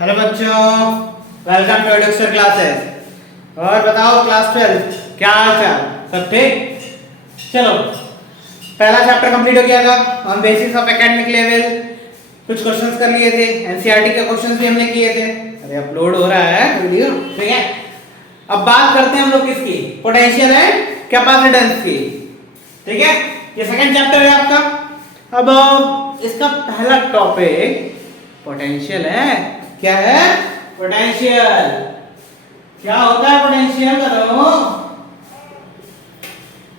Hello बच्चों, welcome to education classes. और बताओ क्लास 12 क्या हाल चाल, सब ठीक? चलो, पहला चैप्टर कंप्लीट हो गया था on basis of academic level. कुछ क्वेश्चंस कर लिए थे, एनसीईआरटी के क्वेश्चंस भी हमने किए थे। अरे अपलोड हो रहा है वीडियो, ठीक है। अब बात करते हैं हम लोग किसकी, पोटेंशियल एंड कैपेसिटेंस की, ठीक है। ये सेकंड चैप्टर है आपका। अब इसका पहला टॉपिक पोटेंशियल है। क्या है? पोटेंशियल। क्या होता है पोटेंशियल? करो,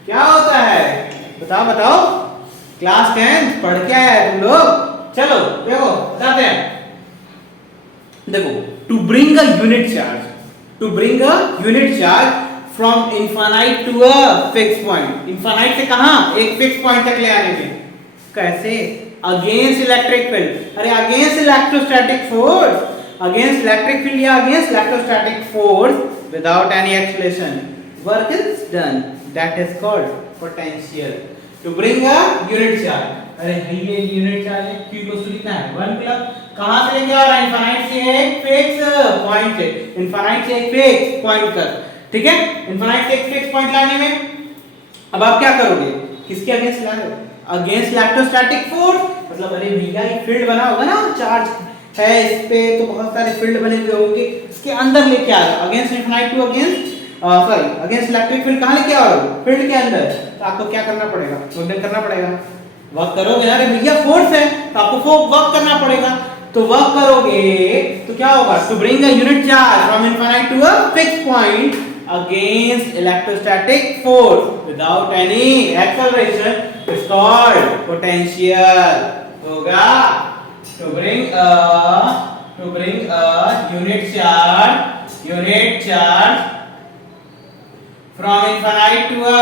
क्या होता है बताओ बताओ। क्लास 10 पढ़ के आया है तुम लोग? चलो देखो बताते हैं। देखो, to bring a unit charge, to bring a unit charge from infinite to a fix point. Infinite से कहां? एक फिक्स पॉइंट तक ले आने में। कैसे? Against electric field. अरे against electrostatic force, against electric field या against electrostatic force without any acceleration work is done, that is called potential. To bring a unit charge. अरे ये यूनिट चार्ज है, q इक्वल टू कितना है? 1 coulomb. कहां से लेके आ रहा है? इनफाइनाइट से एक फिक्स पॉइंट से, इनफाइनाइट से एक फिक्स पॉइंट तक, ठीक है। इनफाइनाइट से एक फिक्स पॉइंट लाने में अब आप क्या करोगे? किसके अगेंस्ट ला रहे हो? Against electrostatic force. मतलब अरे भैया ये फील्ड बना होगा ना, चार्ज है इस पे तो बहुत सारे फील्ड बने हुए होंगे, इसके अंदर लेके आ रहा है। Against infinite to against sorry against electric field कहां लेके आ रहे हो? फील्ड के अंदर। तो आपको क्या करना पड़ेगा? नोट करना पड़ेगा। वर्क करोगे, अरे भैया फोर्स है तो आपको वर्क करना पड़ेगा। तो वर्क करोगे तो क्या होगा? To bring a unit charge from infinite to a fix point against electrostatic force without any acceleration is called potential। होगा to bring a unit charge from infinite to a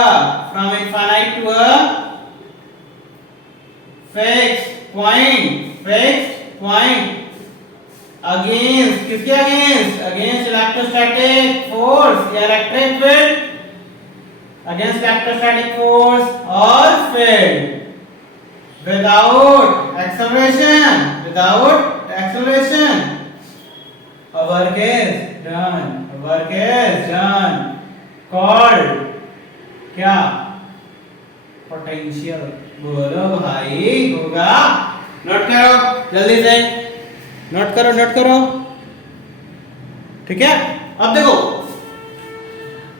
fixed point against, किसके against? Against electrostatic force या electric field, against electrostatic force और field without acceleration, work is done, called क्या? Potential. बोलो भाई, होगा? Note करो जल्दी से, नोट करो, ठीक है। अब देखो,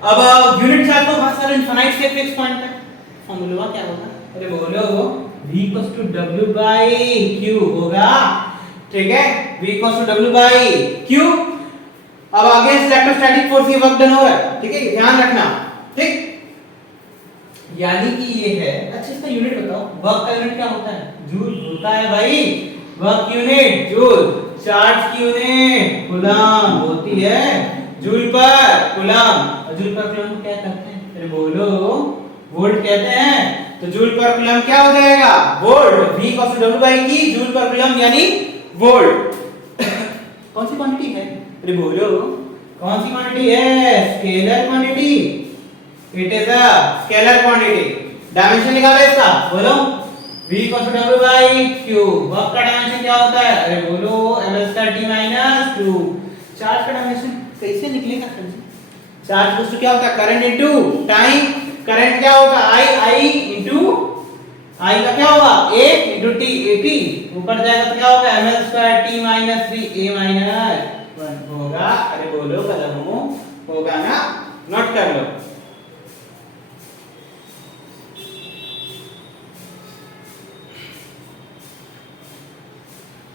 अब यूनिट चार्ज को पास करो इनफाइनाइट से फिक्स पॉइंट तक। फॉर्मूला क्या होगा? अरे बोलो, v = w by q होगा, ठीक है। v = w by q। अब अगेंस्ट इलेक्ट्रोस्टैटिक फोर्स ये वर्क डन हो रहा है, ठीक है, ध्यान रखना, ठीक। यानी कि ये है, अच्छा इसका यूनिट बताओ, वर्क का यूनिट क्या होता है? जूल होता है भाई। वर्क यूनिट जूल, चार्ज की यूनिट कूलम होती है, जूल पर कूलम। और जूल पर कूलम क्या कहते हैं? अरे बोलो, वोल्ट कहते हैं। तो जूल पर कूलम क्या हो जाएगा? Volt. v = w by q, joule पर कूलम यानी वोल्ट। कौन सी क्वांटिटी है? अरे बोलो, कौन सी क्वांटिटी है? Scalar quantity. It is a scalar quantity. Dimension निकालो इसका, बोलो। v = w by q। Work का डायमेंशन क्या होता है? अरे बोलो, m² - 2। चार्ज का डायमेंशन कैसे निकलेगा? चार्ज क्या होता है? Current into time. करंट क्या होगा? I इनटू I का क्या होगा? 8 इनटू t, 80 ऊपर जाएगा तो क्या होगा? ml² t - 3 a - 1 होगा। अरे बोलो कदमों, होगा ना? नोट कर लो।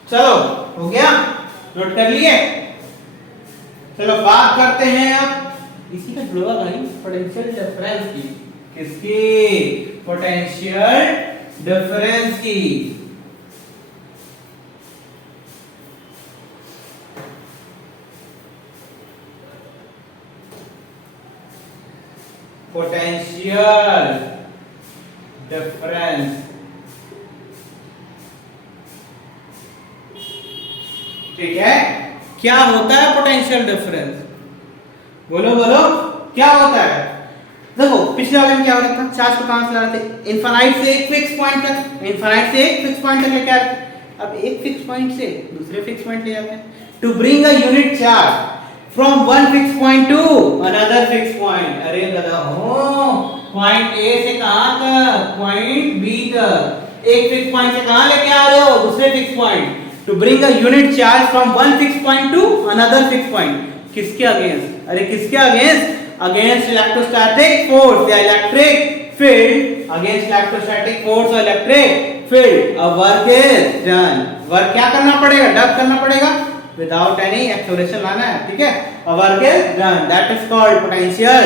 चलो हो गया, नोट कर लिए। चलो बात करते हैं अब इसी का जुड़ा भाई पोटेंशियल डिफरेंस की। किसकी? पोटेंशियल डिफरेंस की। पोटेंशियल डिफरेंस, ठीक है। क्या होता है पोटेंशियल डिफरेंस? बोलो क्या होता है? देखो पिछले वाले में क्या हो रहा था? चार्ज को कहां से ला रहे थे? इनफाइनाइट से एक फिक्स पॉइंट तक, इनफाइनाइट से एक फिक्स पॉइंट तक लेके आ रहे थे। अब एक फिक्स पॉइंट से दूसरे फिक्स पॉइंट ले जाते हैं। To bring a unit charge from one fix point to another fix point. अरे गधा, पॉइंट ए से कहां तक, पॉइंट बी तक, एक फिक्स पॉइंट से कहां लेके आ रहे हो, दूसरे fix point. To bring a unit charge from one fix point to another fix point, किसके अगेंस्ट, अरे किसके अगेंस्ट, अगेंस्ट इलेक्ट्रोस्टैटिक फोर्स या electric field, against electrostatic force और electric field. A work is done, work क्या करना पड़ेगा, done करना पड़ेगा, विदाउट एनी एक्सेलरेशन लाना है, ठीक है। A work is done, that is called potential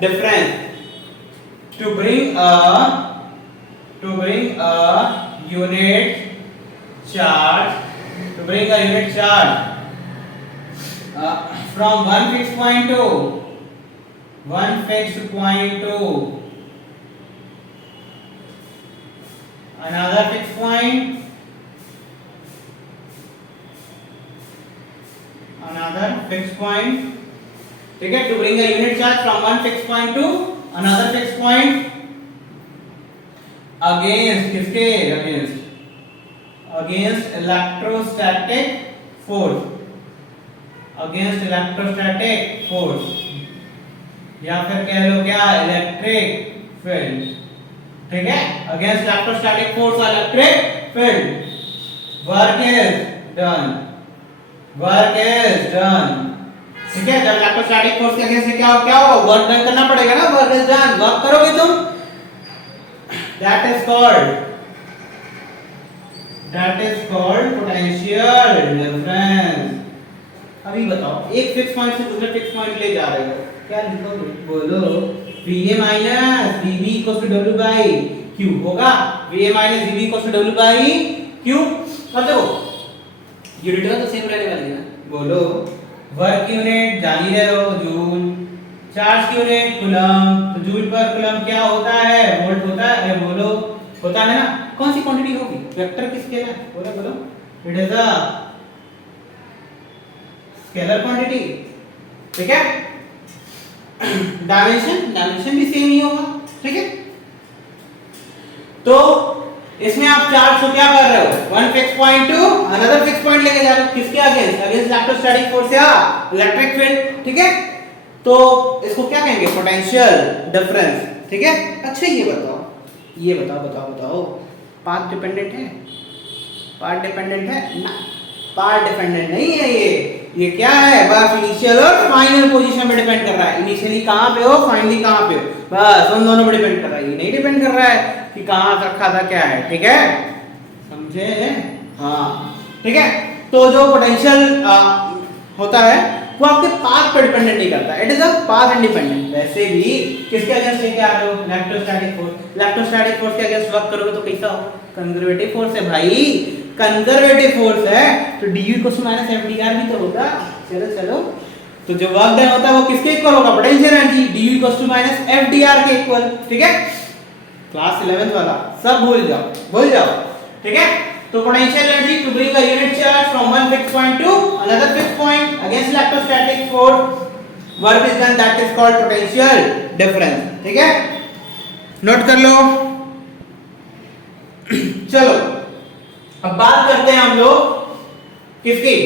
difference. To bring a unit charge, to bring a unit charge from one fixed point to another fixed point, ठीक है। to bring a unit charge from one fixed point to another fixed point against किसके, against electrostatic force, या फिर कह लो क्या, electric field, ठीक है। Against electrostatic force और electric field, work is done, ठीक है। जब इलेक्ट्रोस्टैटिक फोर्स के अगेंस्ट क्या होगा, वर्क डन करना पड़ेगा ना, वर्क इज डन, वर्क करोगे तुम, that is called potential difference. अभी बताओ, एक फिक्स पॉइंट से दूसरे फिक्स पॉइंट ले जा रहे हो, क्या लिखोगे, बोलो। VA minus VB equals to W by Q होगा, VA minus VB equals to W by Q। अब देखो यूनिट तो सेम रहने वाली है, बोलो। वर्क यूनिट जान ही रहे हो, जूल, चार्ज की यूनिट कूलम, तो जूल पर कूलम क्या होता है, वोल्ट होता है, बोलो, होता है ना। कौन सी क्वांटिटी होगी, वेक्टर की स्केलर, बोलो, it is a scalar quantity, ठीक है। डायमेंशन भी सेम ही होगा, ठीक है। तो इसमें आप चार्ज को क्या कर रहे हो, one fix point to another fix point लेके जा रहे हो, किसके अगेंस्ट, इलेक्ट्रोस्टैटिक फोर्स या इलेक्ट्रिक फील्ड, ठीक है। तो इसको क्या कहेंगे, पोटेंशियल डिफरेंस, ठीक है। अच्छा ये बताओ पाथ डिपेंडेंट है, पाथ डिपेंडेंट है ना, पाथ डिपेंडेंट नहीं है ये क्या है, बस इनिशियल और फाइनल पोजीशन पे डिपेंड कर रहा है। इनिशियली कहां पे हो, फाइनली कहां पे हो, बस उन दोनों पे डिपेंड कर रहा है। ये नहीं डिपेंड कर रहा है कि कहां रखा था, क्या है, ठीक है, समझे, हाँ, ठीक है। तो जो पोटेंशियल होता है वो आपके पाथ पर डिपेंडेंट नहीं करता, it is a path independent. वैसे भी किसके अगेंस्ट लेके आ रहे हो, इलेक्ट्रोस्टैटिक फोर्स के अगेंस्ट वर्क करोगे तो कैसा हो, कंजर्वेटिव फोर्स है भाई, कंजर्वेटिव फोर्स है, तो du - FDR भी तो होगा। चलो तो जो वर्क डन होता है वो किसके इक्वल होगा, पोटेंशियल एनर्जी, du - FDR के इक्वल, ठीक है। क्लास 11th वाला सब भूल जाओ, ठीक है। तो potential energy to bring a unit charge from one fix point to another fix point against electrostatic force, work is done, that is called potential difference, ठीक है। नोट कर लो। चलो अब बात करते हैं हम लोग किसकी,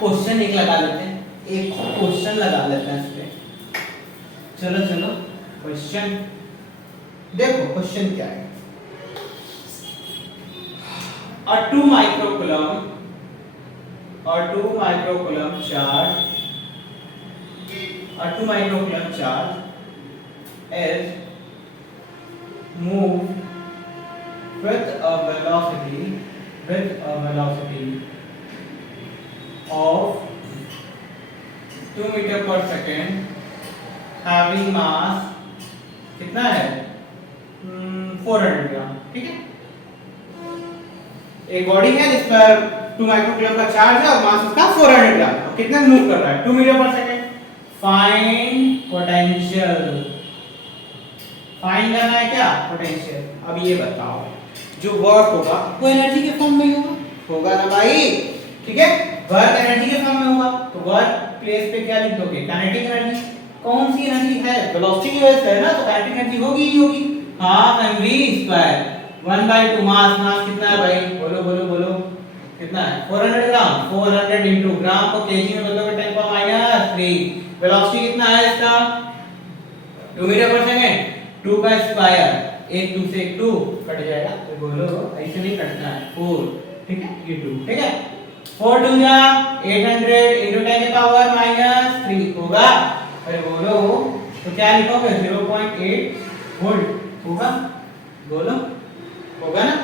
क्वेश्चन एक लगा लेते हैं, इस पे। चलो क्वेश्चन देखो, क्वेश्चन क्या है। A 2 microcoulomb charge is moved with a velocity of 2 meter per second, having mass कितना है, 400 ग्राम, ठीक है। एक बॉडी है जिस पर 2 माइक्रोकूलम का चार्ज है और मास उसका 400 ग्राम, और कितना मूव कर रहा है, 2 मीटर पर सेकंड। फाइंड पोटेंशियल, फाइंड करना है क्या, पोटेंशियल। अब ये बताओ, जो वर्क होगा वो एनर्जी के फॉर्म में होगा ना भाई, ठीक है। वर्क एनर्जी के फॉर्म में होगा, तो वर्क प्लेस पे क्या लिख दोगे, काइनेटिक एनर्जी। कौन सी एनर्जी है, वेलोसिटी की वजह से है ना, तो काइनेटिक एनर्जी होगी हाफ mv स्क्वायर 1/2 मास कितना है भाई, बोलो कितना है 400 ग्राम, 400 इंटू ग्राम को केजी में बदलोगे 10 पावर माइनस 3। वेलोसिटी कितना है इसका 2 मीटर पर सेकंड, 2 का स्क्वायर, एक 2 से एक 2 कट जाएगा, तो बोलो ऐसे नहीं कटना है 4, ठीक है, ये 2, ठीक है। 4 2 जा 800 into 10 की पावर माइनस 3 होगा, अरे बोलो तो क्या लिखोगे 0.8 वोल्ट होगा, बोलो होगा ना।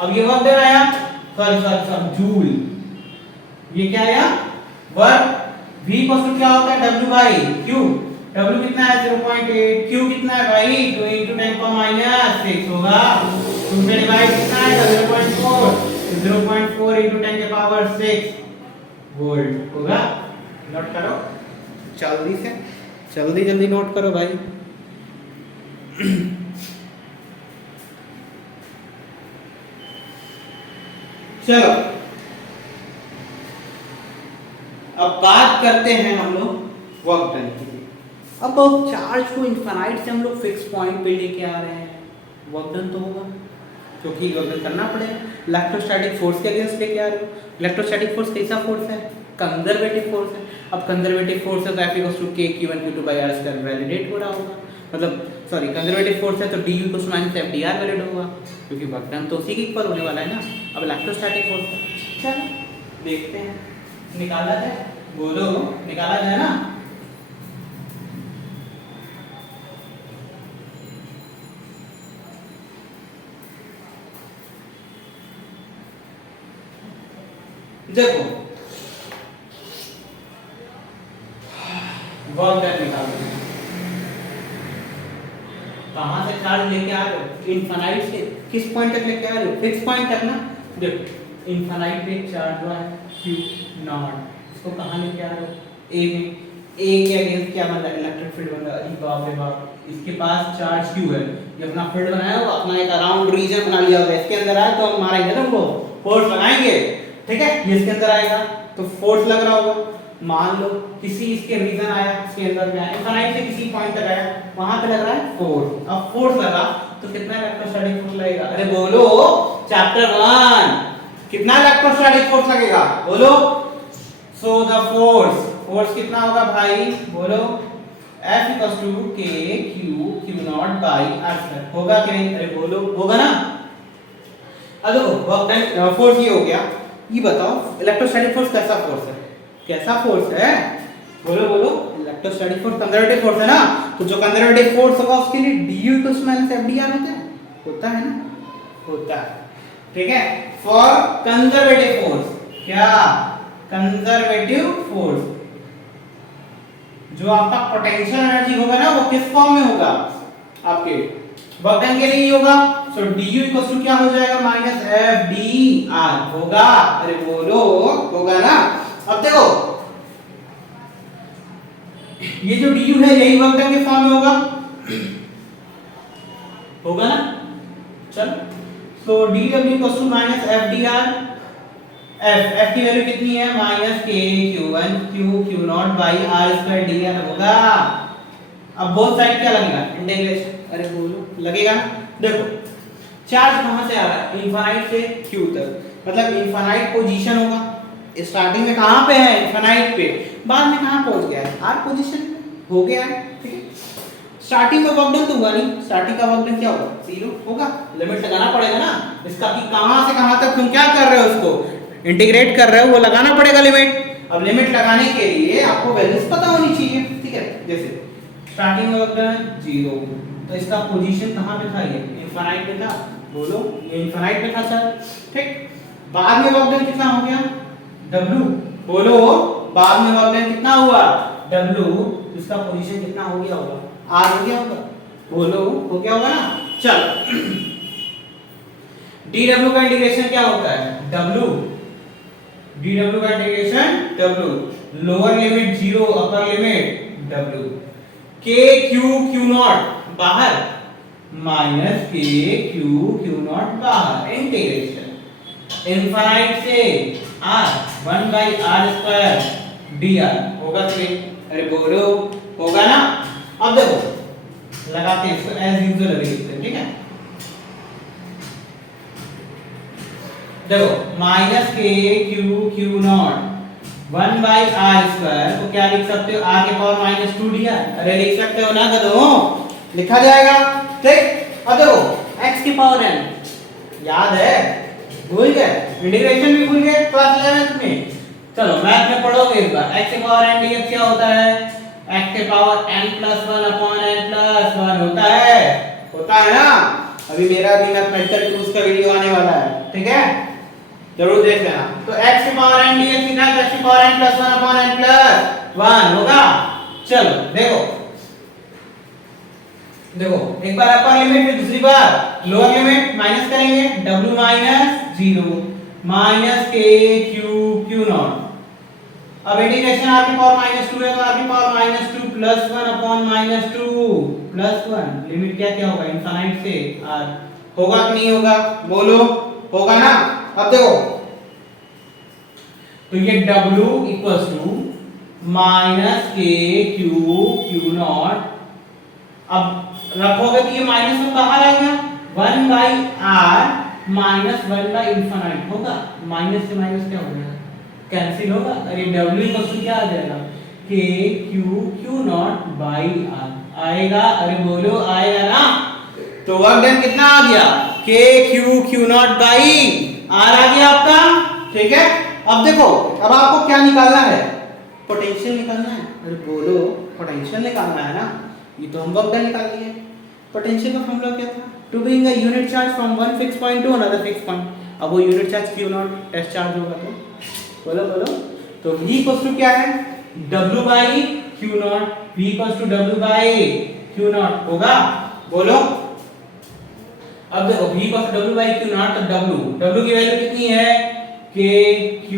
अब ये वर्क दे रहा है, सॉरी जूल, ये क्या आया वर्क, V इक्वल टू क्या होता है W बाई Q, W कितना है 0.8, Q कितना है भाई 2 into 10 पावर माइनस 6 होगा, 2 से डिवाइड कितना है 0.4, 0.4 into 10 के पावर 6 वोल्ट होगा। नोट करो जल्दी से, जल्दी जल्दी नोट करो भाई। चलो अब बात करते हैं हम लोग वर्क डन की। अब चार्ज को इनफाइनाइट से हम लोग फिक्स पॉइंट पे लेके आ रहे हैं, वर्क डन तो होगा क्योंकि वर्क डन करना पड़ेगा। इलेक्ट्रोस्टैटिक फोर्स के अगेंस्ट लेके आ रहे हो, इलेक्ट्रोस्टैटिक फोर्स कैसा फोर्स है, कंजर्वेटिव फोर्स है। अब कंजर्वेटिव फोर्स है तो F equal to K Q1 Q2 by R square validate हो रहा होगा, मतलब सॉरी कंजर्वेटिव फोर्स है तो du equal to minus FDR valid होगा क्योंकि वर्क डन तो उसी के इक्वल होने वाला है ना। अब इलेक्ट्रोस्टैटिक फोर्स चलो देखते हैं, निकाला जाए, बोलो निकाला जाए ना। देखो वर्क डन निकालो, कहां से चार्ज लेके आ रहे हो, इनफाइनाइट से किस पॉइंट तक लेके आ रहे हो, फिक्स पॉइंट तक ना। देखो इनफाइनाइट पे चार्ज हुआ है Q नॉट, इसको कहां लेके आ रहे हो A में, A के अगेंस्ट क्या बन रहा है इलेक्ट्रिक फील्ड बन रहा है, अरे बाप रे बाप, इसके पास चार्ज Q है, ये अपना फील्ड बनाया होगा, अपना एक अराउंड रीजन बना लिया होगा, इसके अंदर आए तो हम मारेंगे ना, हमको फोर्स लगाएंगे, ठीक है, ये इसके अंदर आएगा तो फोर्स लग रहा होगा। मान लो किसी इसके रीजन आया, इसके अंदर में आया, इनफाइनाइट से किसी पॉइंट तक आया, वहां पे लग रहा है फोर्स। अब फोर्स लगा तो कितना इलेक्ट्रोस्टैटिक फोर्स लगेगा, अरे बोलो चैप्टर 1 कितना इलेक्ट्रोस्टैटिक फोर्स लगेगा, बोलो। सो द फोर्स कितना होगा भाई, बोलो F equal to K Q not by R square होगा कि नहीं, अरे बोलो होगा ना। अब देखो वर्क डन फोर्स ये हो गया, ये बताओ इलेक्ट्रोस्टैटिक फोर्स कैसा फोर्स है, कैसा फोर्स है, बोलो बोलो। इलेक्ट्रोस्टैटिक फोर्स कंजर्वेटिव फोर्स है ना, तो जो कंजर्वेटिव फोर्स होगा उसके लिए du इक्वल माइनस FDR होता है ना, होता है, ठीक है। फॉर कंजर्वेटिव फोर्स, क्या कंजर्वेटिव फोर्स, जो आपका पोटेंशियल एनर्जी होगा ना वो किस फॉर्म में होगा, आपके वर्क डन के लिए ही होगा। सो du इक्वल टू क्या हो जाएगा माइनस FDR होगा, अरे बोलो होगा ना। अब देखो ये जो du है यही वर्क डन के फॉर्म में होगा, होगा ना। चल so dw equal to minus FDR, F की वैल्यू कितनी है minus K Q1 Q not by R square dr होगा। अब बोथ साइड क्या लगेगा इंटीग्रेशन, अरे बोलो लगेगा। देखो चार्ज कहां से आ रहा है इनफाइनाइट से Q तक, मतलब इनफाइनाइट पोजीशन होगा, स्टार्टिंग में कहां पे है इनफाइनाइट पे, बाद में कहां पहुंच गया है R पोजीशन पे हो गया है, ठीक है। स्टार्टिंग में वर्क डन तो हुआ नहीं, स्टार्टिंग का वर्क डन क्या होगा 0 होगा, लिमिट लगाना पड़ेगा ना इसका कि कहां से कहां तक तुम क्या कर रहे हो, उसको इंटीग्रेट कर रहे हो, वो लगाना पड़ेगा लिमिट। अब लिमिट लगाने के लिए आपको वैल्यूज पता होनी चाहिए, ठीक है। जैसे स्टार्टिंग में वर्क डन 0, तो इसका पोजीशन कहां पे था, ये इनफाइनाइट पे था, बोलो ये इनफाइनाइट पे था सर, ठीक। बाद में वर्क डन कितना हो गया W, बोलो बाद में वर्क डन कितना हुआ W, इसका पोजीशन कितना हो गया होगा R हो गया होगा, बोलो हो गया होगा ना। चल dW का इंटीग्रेशन क्या होता है W, dW का integration W, lower limit 0 upper limit W, K Q not बाहर माइनस K Q नॉट बाहर, इंटीग्रेशन इनफाइनाइट से R 1 by R square dr होगा कि, अरे बोलो होगा ना। अब देखो लगाते हैं इसको एज यूजुअल अभी लिखते हैं, ठीक है। देखो माइनस के क्यू क्यू नॉट 1/r² को क्या लिख सकते हो, r के पावर -2 दिया, अरे लिख सकते हो ना कदो, लिखा जाएगा। ठीक, अब देखो x की पावर n, याद है, भूल गए, इंटीग्रेशन भी भूल गए क्लास 11th में। चलो मैथ में पढ़ोगे एक बार, x की पावर n dx क्या होता है, x की पावर n+1/n+1 होता है ना। अभी मेरा भी मैथमेटिकल टूल्स का वीडियो आने वाला है, ठीक है, जरूर देख लेना। तो x की पावर n dx कितना है, x की पावर n+1/n+1 होगा। चलो देखो देखो एक बार अपर लिमिट, फिर दूसरी बार लोअर लिमिट, माइनस करेंगे w - 0 माइनस के क्यू क्यू नॉट। अब इंटीग्रेशन r की पावर -2 है तो r की पावर -2 + 1 अपॉन -2 + 1, लिमिट क्या क्या होगा, इनफाइनाइट से r होगा कि नहीं होगा, बोलो, होगा ना। अब देखो तो ये w माइनस के क्यू क्यू नॉट, अब रखोगे तो ये माइनस में बाहर आएगा, 1/r माइनस 1/∞ होगा, माइनस से माइनस क्या हो जाएगा, कैंसिल होगा, अरे w क्या आ जाएगा, k q q not by r आएगा, अरे बोलो आएगा ना। तो वर्क डन कितना आ गया, k q q not by r आ गया आपका, ठीक है। अब देखो अब आपको क्या निकालना है, पोटेंशियल निकालना है, अरे बोलो पोटेंशियल निकालना है ना, ये तो हम वर्क डन निकाल लिए। पोटेंशियल का फॉर्मूला क्या था, to bring a unit charge from one fix point to another fix point. अब वो unit charge q not test charge होगा, तो बोलो बोलो, तो v इक्वल्स टू क्या है, w by q not, v equals to w by q not होगा, बोलो। अब देखो v equals to w by q not, तो w की वैल्यू कितनी है, k q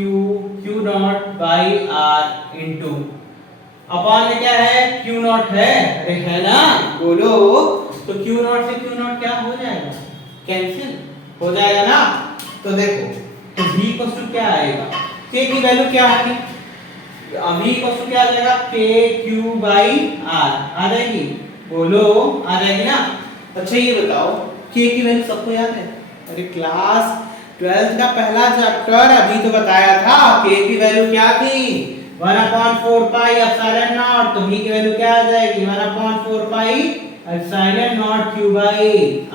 q not by r into upon में क्या है, q नॉट है, अरे है ना, बोलो। तो q नॉट से q नॉट क्या हो जाएगा, कैंसिल हो जाएगा ना। तो देखो तो v इक्वल्स टू क्या आएगा, k की वैल्यू क्या आएगी, v इक्वल्स टू क्या आ जाएगा, k q बाई r आ जाएगी, बोलो आ जाएगी ना। अच्छा ये बताओ k की वैल्यू सबको याद है, अरे क्लास 12th का पहला चैप्टर अभी तो बताया था, k की वैल्यू क्या थी, 1/4 पाई एप्सिलॉन नॉट, तो v की वैल्यू क्या आ जाएगी, 1/4 pi epsilon not q by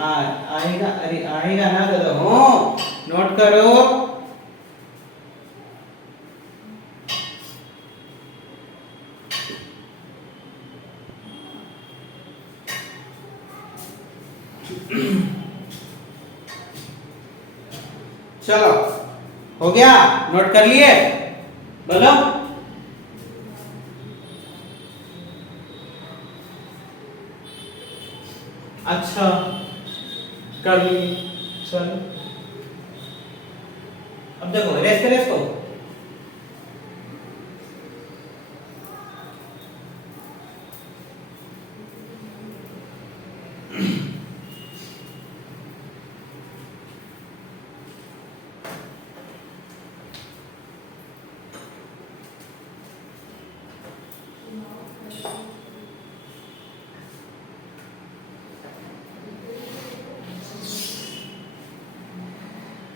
r आएगा, अरे आएगा ना, तो नोट करो। चलो हो गया, नोट कर लिए, बोलो। अच्छा कर लिए, चलो अब देखो रेस करें इसको,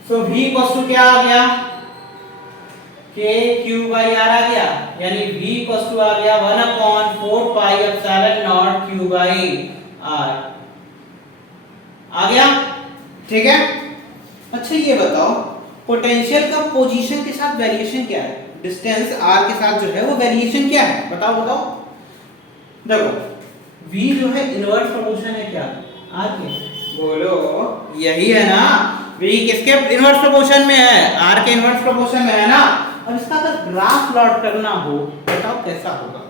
तो v इक्वल्स टू क्या आ गया, k q बाई r आ गया, यानी v इक्वल्स टू आ गया 1/4 pi epsilon not q by r आ गया, ठीक है। अच्छा ये बताओ पोटेंशियल का पोजीशन के साथ वेरिएशन क्या है, डिस्टेंस r के साथ जो है वो वेरिएशन क्या है, बताओ बताओ। देखो v जो है इनवर्स प्रोपोर्शन है क्या, r के, बोलो यही है ना, v किसके इनवर्स प्रोपोर्शन में है, r के इनवर्स प्रोपोर्शन में है ना। अब इसका अगर ग्राफ प्लॉट करना हो बताओ कैसा होगा,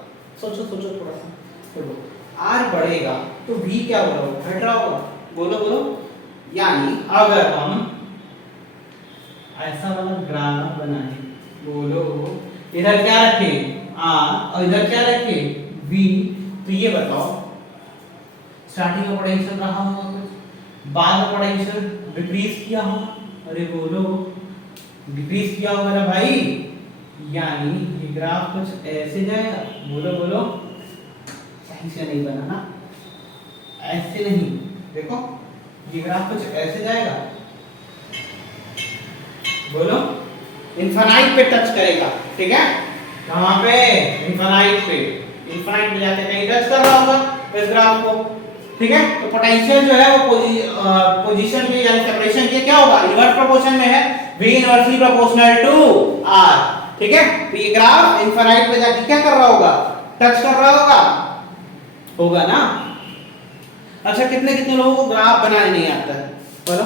सोचो सोचो थोड़ा सा, देखो r बढ़ेगा तो v क्या होगा, घट रहा होगा, बोलो बोलो। यानी अगर हम ऐसा वाला ग्राफ बनाए, बोलो इधर क्या रखे r और इधर क्या रखे v, तो ये बताओ स्टार्टिंग में पोटेंशियल रहा होगा कुछ, बाद में पोटेंशियल डिक्रीज किया होगा, अरे बोलो डिक्रीज किया होगा ना भाई, यानी ये ग्राफ कुछ ऐसे जाएगा, बोलो बोलो, सही से नहीं बना ना, ऐसे नहीं, देखो ये ग्राफ कुछ ऐसे जाएगा, बोलो, इनफाइनाइट पे टच करेगा, ठीक है, कहां पे, इनफाइनाइट पे, इनफाइनाइट पे जाके कहीं टच कर रहा होगा इस ग्राफ को, ठीक है। तो पोटेंशियल जो है वो पोजीशन पे यानी सेपरेशन के क्या होगा, इनवर्स प्रोपोर्शन में है, v inversely proportional to r, ठीक है। तो ये ग्राफ इनफाइनाइट पे जाके क्या कर रहा होगा, टच कर रहा होगा ना। अच्छा, कितने कितने लोगों को ग्राफ बनाने नहीं आता है, बोलो,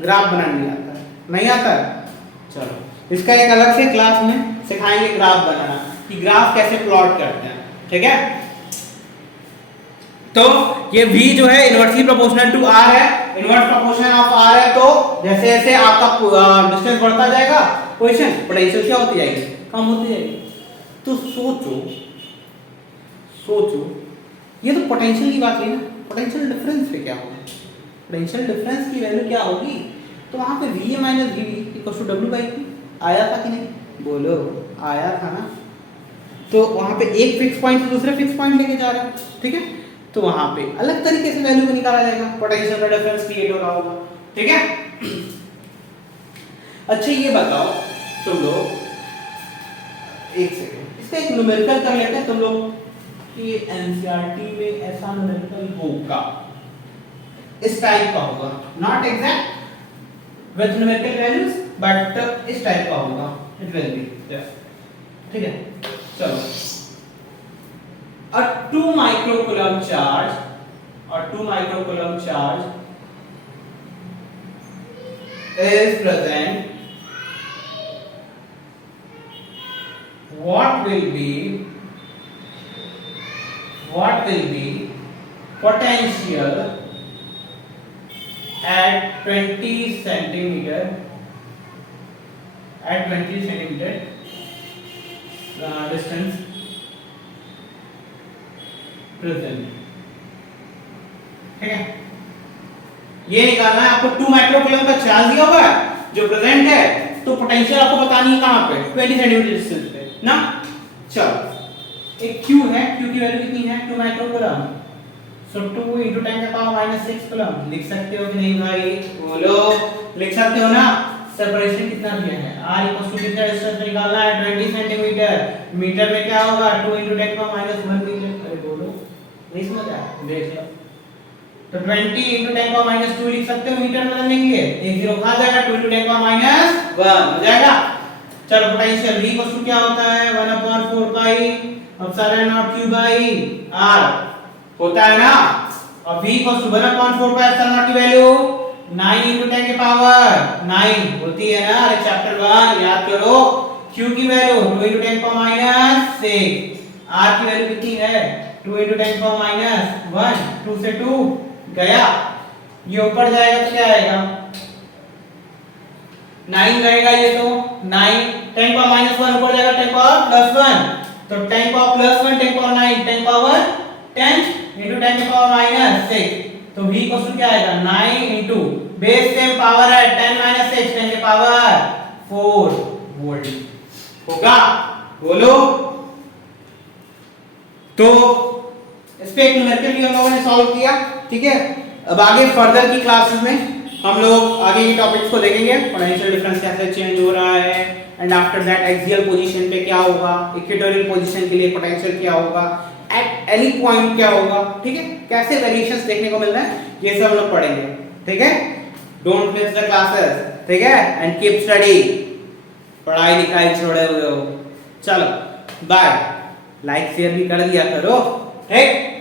ग्राफ बनाने नहीं आता है, नहीं आता है, चलो इसका एक अलग से क्लास में सिखाएंगे ग्राफ बनाना, कि ग्राफ कैसे प्लॉट करते हैं, ठीक है। तो ये v जो है इनवर्सली प्रोपोर्शनल टू r है, इनवर्स प्रोपोर्शन ऑफ r है, तो जैसे जैसे आपका डिस्टेंस बढ़ता जाएगा पोजीशन, पोटेंशियल क्या होती जाएगी, कम होती जाएगी। तो सोचो ये तो पोटेंशियल की बात हुई ना, पोटेंशियल डिफरेंस पे क्या होगा, पोटेंशियल डिफरेंस की वैल्यू क्या होगी, तो वहां पे va minus vb equal to w/q आया था कि नहीं, बोलो, आया था ना। तो वहां पे एक फिक्स पॉइंट से दूसरे फिक्स पॉइंट लेके जा रहा है, ठीक है, तो वहां पे अलग तरीके से वैल्यू को निकाला जाएगा, पोटेंशियल का डिफरेंस क्रिएट हो रहा होगा, ठीक है। अच्छा ये बताओ तुम लोग, एक सेकंड इसका एक न्यूमेरिकल कर लेते हैं तुम लोग, कि एनसीईआरटी में ऐसा न्यूमेरिकल होगा, इस टाइप का होगा, not exact with numerical values but इस टाइप का होगा, इट विल बी, ठीक है। चलो, a 2 microcoulomb charge is present, what will be potential at 20 centimeter distance present, ठीक है। ये निकालना है आपको, 2 माइक्रोकूलम का चार्ज दिया हुआ है जो प्रेजेंट है, तो पोटेंशियल आपको बतानी है कहां पे, 20 सेंटीमीटर डिस्टेंस पे ना। चलो एक q है, q की वैल्यू कितनी है, 2 माइक्रोकूलम, सो 2 × 10⁻⁶ कूलम, लिख सकते हो कि नहीं भाई, बोलो, लिख सकते हो ना। सेपरेशन कितना दिया है, r इक्वल टू कितना डिस्टेंस निकालना है, 20 सेंटीमीटर, मीटर में क्या होगा, 2 × 10⁻⁻1 मीटर, अरे बोलो, नहीं समझ आया, देख लो। तो 20 × 10⁻2 लिख सकते हो मीटर में बदलने के लिए, एक जीरो कहां जाएगा, 2 × 10⁻1 हो जाएगा। चलो पोटेंशियल v इक्वल क्या होता है, 1/4 pi epsilon not q by r होता है ना, और v equal to 1/4 pi epsilon not की वैल्यू 9 × 10 के पावर 9 होती है ना, अरे चैप्टर 1 याद करो। q की वैल्यू 2 × 10⁻6, r की वैल्यू कितनी है, 2 × 10⁻1, 2 से 2 गया, ये ऊपर जाएगा तो क्या आएगा, 9 रहेगा, ये तो 9, 10⁻1 ऊपर जाएगा, 10⁻+1, तो 10⁻+1, 10⁻9, 10⁻10 × 10⁻6, तो v इक्वल क्या आएगा, 9 × बेस सेम पावर है 10 - 6, 10 के पावर 4 वोल्ट होगा, बोलो। तो इस पे एक न्यूमेरिकल भी हम लोगों ने सॉल्व किया, ठीक है। अब आगे फर्दर की क्लासेस में हम लोग आगे के टॉपिक्स को देखेंगे, पोटेंशियल डिफरेंस कैसे चेंज हो रहा है, and after that axial position पे क्या होगा, इक्वेटोरियल पोजीशन के लिए पोटेंशियल क्या होगा, एट एनी पॉइंट क्या होगा, ठीक है, कैसे वेरिएशंस देखने को मिल रहा है, ये सब हम लोग पढ़ेंगे, ठीक है। डोंट मिस द क्लासेस, ठीक है, एंड कीप स्टडी, पढ़ाई लिखाई छोड़े हुए हो, चलो बाय, लाइक शेयर भी कर दिया करो, ठीक।